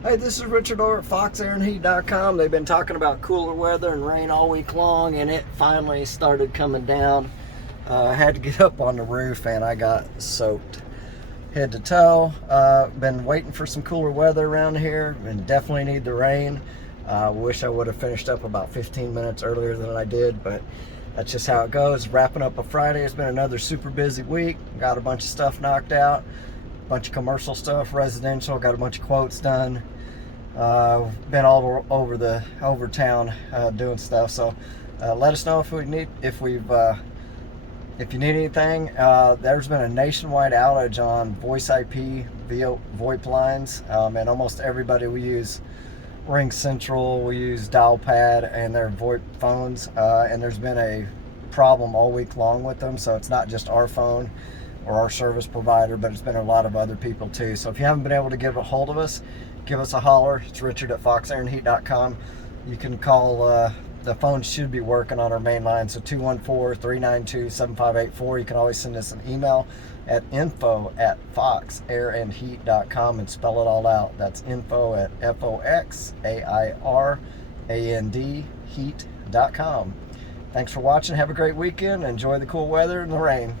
Hey, this is Richard over at FoxAirandHeat.com. They've been talking about cooler weather and rain all week long, and it finally started coming down. I had to get up on the roof, and I got soaked head to toe. Been waiting for some cooler weather around here, and definitely need the rain. Wish I would have finished up about 15 minutes earlier than I did, but that's just how it goes. Wrapping up a Friday. It's been another super busy week. Got a bunch of stuff knocked out. Bunch of commercial stuff, residential, got a bunch of quotes done. Been all over town doing stuff. So let us know if you need anything. There's been a nationwide outage on voice IP via VoIP lines, and almost everybody we use Ring Central, we use Dialpad and their VoIP phones, and there's been a problem all week long with them. So it's not just our phone or our service provider, but it's been a lot of other people too. So if you haven't been able to get a hold of us, give us a holler. It's Richard at FoxAirandHeat.com. You can call, the phone should be working on our main line, so 214-392-7584. You can always send us an email at info@foxairandheat.com and spell it all out. That's info@FOXAIRAND heat.com. Thanks for watching. Have a great weekend. Enjoy the cool weather and the rain.